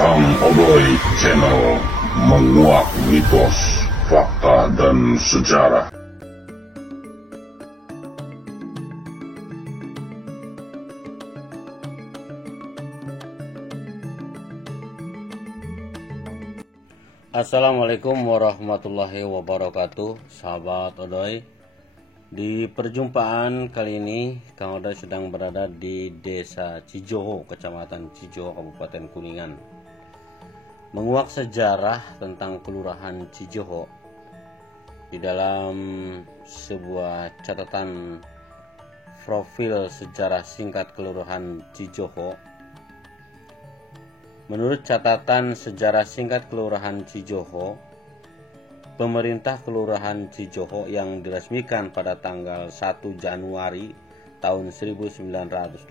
Kang Odoy Channel menguak mitos, fakta, dan sejarah. Assalamualaikum warahmatullahi wabarakatuh, sahabat Odoy. Di perjumpaan kali ini, Kang Odoy sedang berada di Desa Cijoho, Kecamatan Cijoho, Kabupaten Kuningan. Menguak sejarah tentang Kelurahan Cijoho. Di dalam sebuah catatan profil sejarah singkat Kelurahan Cijoho, menurut catatan sejarah singkat Kelurahan Cijoho, pemerintah Kelurahan Cijoho yang diresmikan pada tanggal 1 Januari tahun 1981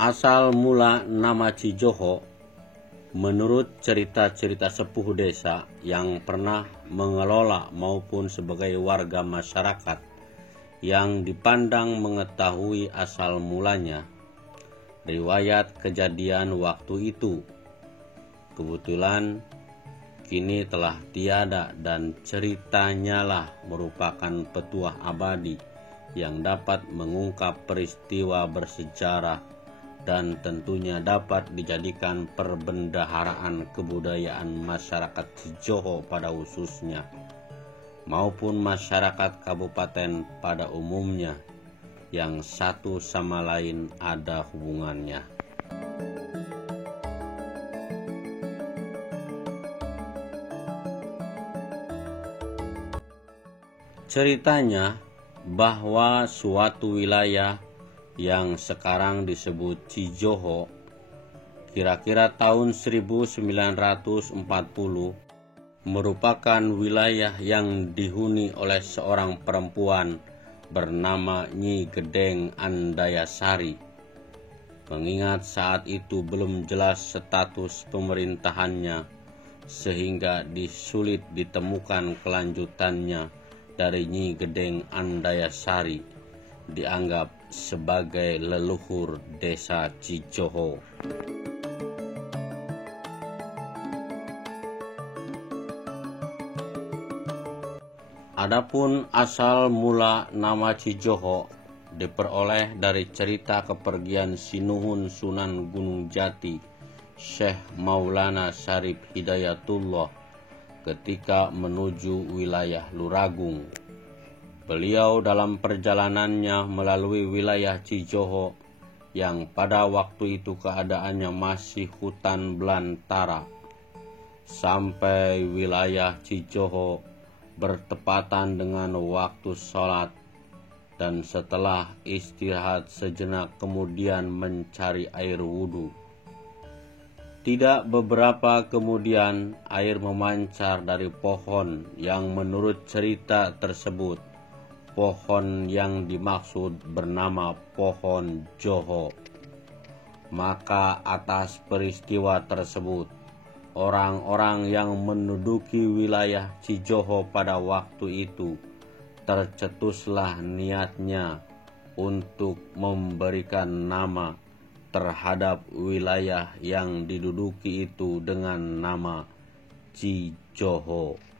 asal mula nama Cijoho menurut cerita-cerita sepuh desa yang pernah mengelola maupun sebagai warga masyarakat yang dipandang mengetahui asal mulanya, riwayat kejadian waktu itu kebetulan kini telah tiada dan ceritanya lah merupakan petuah abadi yang dapat mengungkap peristiwa bersejarah dan tentunya dapat dijadikan perbendaharaan kebudayaan masyarakat Cijoho pada khususnya maupun masyarakat kabupaten pada umumnya yang satu sama lain ada hubungannya. Ceritanya bahwa suatu wilayah yang sekarang disebut Cijoho kira-kira tahun 1940 merupakan wilayah yang dihuni oleh seorang perempuan bernama Nyi Gedeng Andayasari. Mengingat saat itu belum jelas status pemerintahannya, sehingga disulit ditemukan kelanjutannya dari Nyi Gedeng Andayasari, dianggap sebagai leluhur desa Cijoho. Adapun asal mula nama Cijoho diperoleh dari cerita kepergian Sinuhun Sunan Gunung Jati, Syekh Maulana Syarif Hidayatullah ketika menuju wilayah Luragung. Beliau dalam perjalanannya melalui wilayah Cijoho yang pada waktu itu keadaannya masih hutan belantara. Sampai wilayah Cijoho bertepatan dengan waktu sholat dan setelah istirahat sejenak kemudian mencari air wudhu. Tidak beberapa kemudian air memancar dari pohon yang menurut cerita tersebut pohon yang dimaksud bernama pohon Joho. Maka atas peristiwa tersebut orang-orang yang menduduki wilayah Cijoho pada waktu itu tercetuslah niatnya untuk memberikan nama terhadap wilayah yang diduduki itu dengan nama Cijoho.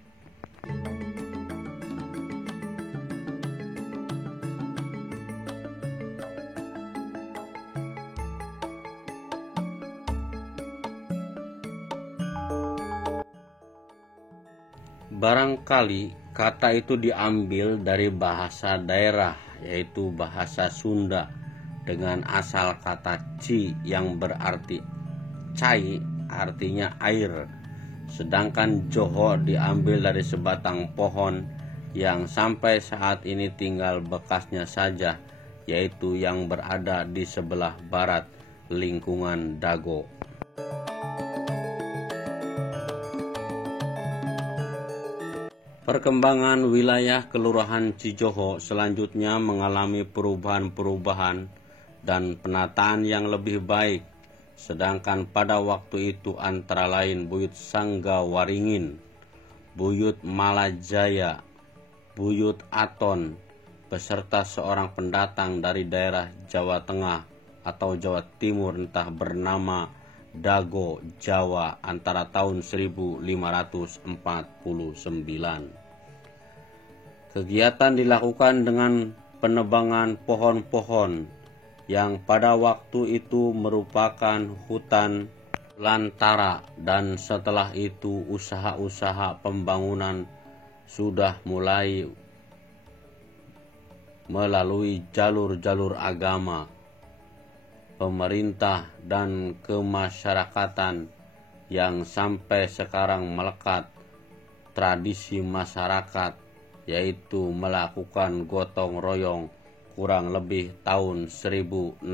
Barangkali kata itu diambil dari bahasa daerah, yaitu bahasa Sunda, dengan asal kata ci yang berarti cai, artinya air. Sedangkan Joho diambil dari sebatang pohon yang sampai saat ini tinggal bekasnya saja, yaitu yang berada di sebelah barat lingkungan Dago. Perkembangan wilayah Kelurahan Cijoho selanjutnya mengalami perubahan-perubahan dan penataan yang lebih baik, sedangkan pada waktu itu antara lain Buyut Sangga Waringin, Buyut Malajaya, Buyut Aton beserta seorang pendatang dari daerah Jawa Tengah atau Jawa Timur entah bernama Dago Jawa antara tahun 1549. Kegiatan dilakukan dengan penebangan pohon-pohon yang pada waktu itu merupakan hutan belantara, dan setelah itu usaha-usaha pembangunan sudah mulai melalui jalur-jalur agama, pemerintah, dan kemasyarakatan yang sampai sekarang melekat tradisi masyarakat, yaitu melakukan gotong royong kurang lebih tahun 1600.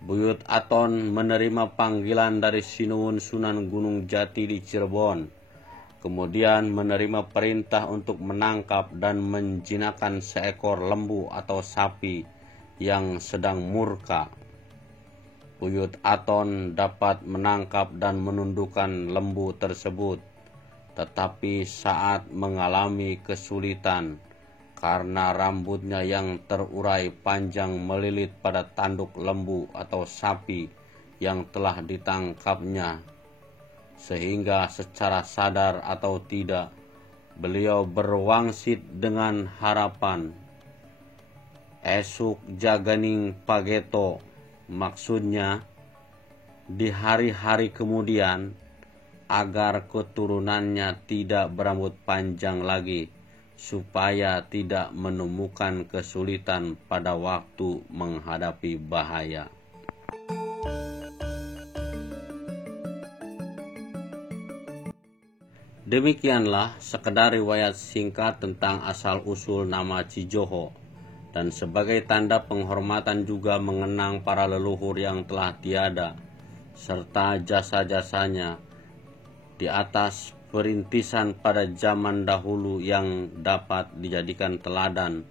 Buyut Aton menerima panggilan dari Sinuhun Sunan Gunung Jati di Cirebon, kemudian menerima perintah untuk menangkap dan menjinakkan seekor lembu atau sapi yang sedang murka. Buyut Aton dapat menangkap dan menundukkan lembu tersebut, tetapi saat mengalami kesulitan karena rambutnya yang terurai panjang melilit pada tanduk lembu atau sapi yang telah ditangkapnya, sehingga secara sadar atau tidak beliau berwangsit dengan harapan esuk jaganing pageto, maksudnya di hari-hari kemudian agar keturunannya tidak berambut panjang lagi, supaya tidak menemukan kesulitan pada waktu menghadapi bahaya. Demikianlah sekedar riwayat singkat tentang asal-usul nama Cijoho, dan sebagai tanda penghormatan juga mengenang para leluhur yang telah tiada, serta jasa-jasanya di atas perintisan pada zaman dahulu yang dapat dijadikan teladan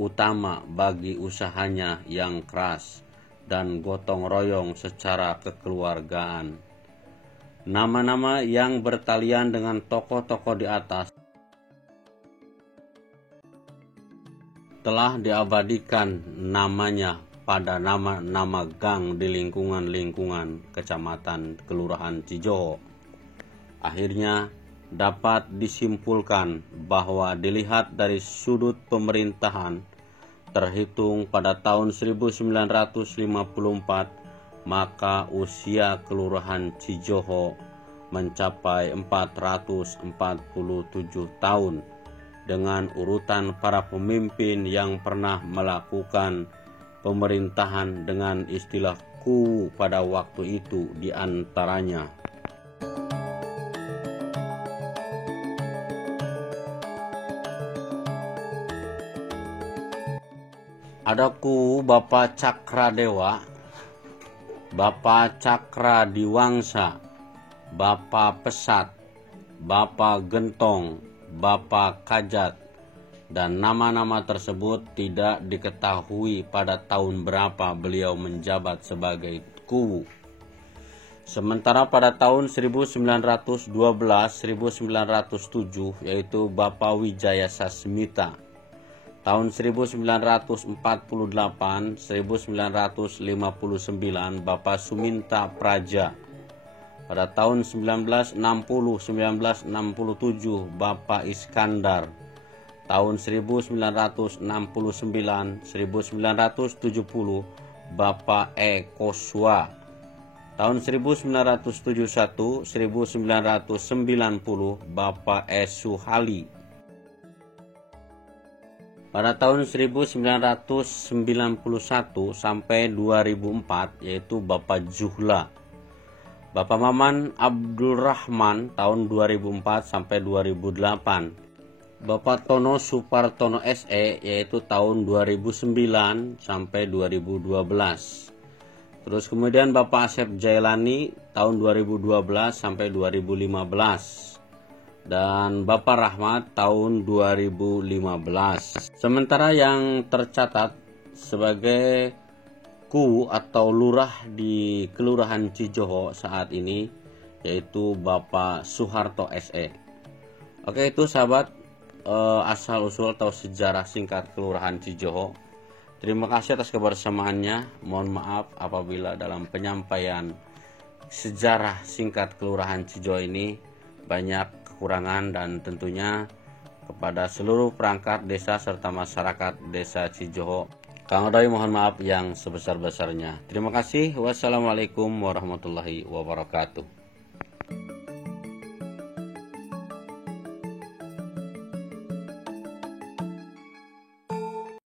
utama bagi usahanya yang keras dan gotong royong secara kekeluargaan. Nama-nama yang bertalian dengan tokoh-tokoh di atas telah diabadikan namanya pada nama-nama gang di lingkungan-lingkungan kecamatan Kelurahan Cijoho. Akhirnya dapat disimpulkan bahwa dilihat dari sudut pemerintahan terhitung pada tahun 1954, maka usia Kelurahan Cijoho mencapai 447 tahun dengan urutan para pemimpin yang pernah melakukan pemerintahan dengan istilah kuwu pada waktu itu, diantaranya ada kuwu Bapak Cakradewa, Bapak Cakradiwangsa, Bapak Pesat, Bapak Gentong, Bapak Kajat, dan nama-nama tersebut tidak diketahui pada tahun berapa beliau menjabat sebagai kuwu. Sementara pada tahun 1912-1907 yaitu Bapak Wijaya Sasmita, tahun 1948-1959 Bapak Suminta Praja, pada tahun 1960-1967 Bapak Iskandar, tahun 1969-1970 Bapak E. Koswa, tahun 1971-1990 Bapak E. Suhali, pada tahun 1991 sampai 2004 yaitu Bapak Juhla, Bapak Maman Abdurrahman tahun 2004 sampai 2008, Bapak Tono Supartono SE yaitu tahun 2009 sampai 2012. Terus kemudian Bapak Asep Jailani tahun 2012 sampai 2015. Dan Bapak Rahmat tahun 2015. Sementara yang tercatat sebagai kuwu atau lurah di Kelurahan Cijoho saat ini yaitu Bapak Suharto SE. Oke, itu sahabat asal usul atau sejarah singkat Kelurahan Cijoho. Terima kasih atas kebersamaannya. Mohon maaf apabila dalam penyampaian sejarah singkat Kelurahan Cijoho ini banyak kekurangan, dan tentunya kepada seluruh perangkat desa serta masyarakat desa Cijoho, Kang Odoy mohon maaf yang sebesar-besarnya. Terima kasih. Wassalamualaikum warahmatullahi wabarakatuh.